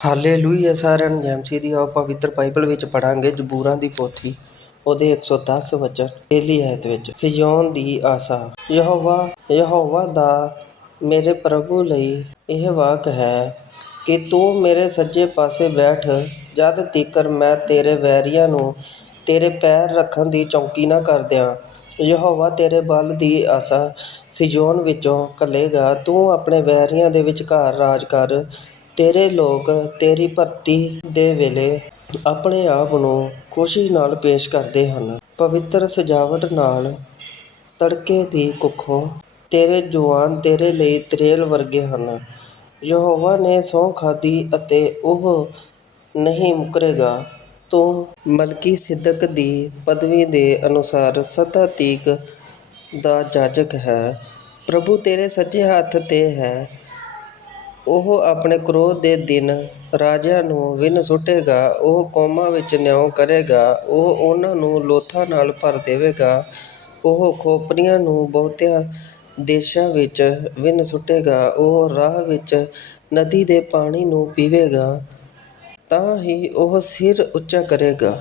Hallelujah, ਸਾਰਿਆਂ ਨੂੰ ਜੈਮਸੀ ਦੀ ਆਓ, ਪਵਿੱਤਰ ਬਾਈਬਲ ਵਿੱਚ ਪੜਾਂਗੇ ਜ਼ਬੂਰਾਂ ਦੀ ਪੋਥੀ, ਉਹਦੇ 110 ਵਚਨ, ਪਹਿਲੀ ਆਇਤ ਵਿੱਚ ਸਿਯੋਨ ਦੀ ਆਸਾ, ਯਹੋਵਾ ਯਹੋਵਾ ਦਾ ਮੇਰੇ ਪ੍ਰਭੂ ਲਈ ਇਹ ਵਾਕ ਹੈ ਕਿ ਤੂੰ ਮੇਰੇ ਸੱਜੇ ਪਾਸੇ ਬੈਠ, ਜਦ ਤੀਕਰ ਮੈਂ ਤੇਰੇ ਵੈਰੀਆਂ ਨੂੰ ਤੇਰੇ ਪੈਰ ਰੱਖਣ ਦੀ ਚੌਂਕੀ ਨਾ ਕਰ ਦਿਆਂ। ਯਹੋਵਾ ਤੇਰੇ ਬਲ ਦੀ ਆਸਾ ਸਿਯੋਨ ਵਿੱਚੋਂ ਘੱਲੇਗਾ, ਤੂੰ ਆਪਣੇ ਵੈਰੀਆਂ ਦੇ ਵਿਚਕਾਰ ਰਾਜ ਕਰ ਤੇਰੇ ਲੋਕ ਤੇਰੀ ਭਰਤੀ ਦੇ ਵੇਲੇ ਆਪਣੇ ਆਪ ਨੂੰ ਖੁਸ਼ੀ ਨਾਲ ਪੇਸ਼ ਕਰਦੇ ਹਨ। ਪਵਿੱਤਰ ਸਜਾਵਟ ਨਾਲ ਤੜਕੇ ਦੀ ਕੁੱਖੋਂ ਤੇਰੇ ਜਵਾਨ ਤੇਰੇ ਲਈ ਤਰੇਲ ਵਰਗੇ ਹਨ। ਯਹੋਵਾ ਨੇ ਸਹੁੰ ਖਾਧੀ ਅਤੇ ਉਹ ਨਹੀਂ ਮੁਕਰੇਗਾ। ਤੂੰ ਮਲਕੀ ਸਿਦਕ ਦੀ ਪਦਵੀ ਦੇ ਅਨੁਸਾਰ ਸਦਾ ਤੀਕ ਦਾ ਜਾਜਕ ਹੈ। ਪ੍ਰਭੂ ਤੇਰੇ ਸੱਜੇ ਹੱਥ ਤੇ ਹੈ। ਉਹ ਆਪਣੇ ਕ੍ਰੋਧ ਦੇ ਦਿਨ ਰਾਜਿਆਂ ਨੂੰ ਵਿੰਨ ਸੁੱਟੇਗਾ, ਉਹ ਕੌਮਾਂ ਵਿੱਚ ਨਿਆਂ ਕਰੇਗਾ, ਉਹ ਉਹਨਾਂ ਨੂੰ ਲੋਥਾਂ ਨਾਲ ਭਰ ਦੇਵੇਗਾ, ਉਹ ਖੋਪਰੀਆਂ ਨੂੰ ਬਹੁਤਿਆਂ ਦੇਸ਼ਾਂ ਵਿੱਚ ਵਿੰਨ ਸੁੱਟੇਗਾ, ਉਹ ਰਾਹ ਵਿੱਚ ਨਦੀ ਦੇ ਪਾਣੀ ਨੂੰ ਪੀਵੇਗਾ, ਤਾਂ ਹੀ ਉਹ ਸਿਰ ਉੱਚਾ ਕਰੇਗਾ।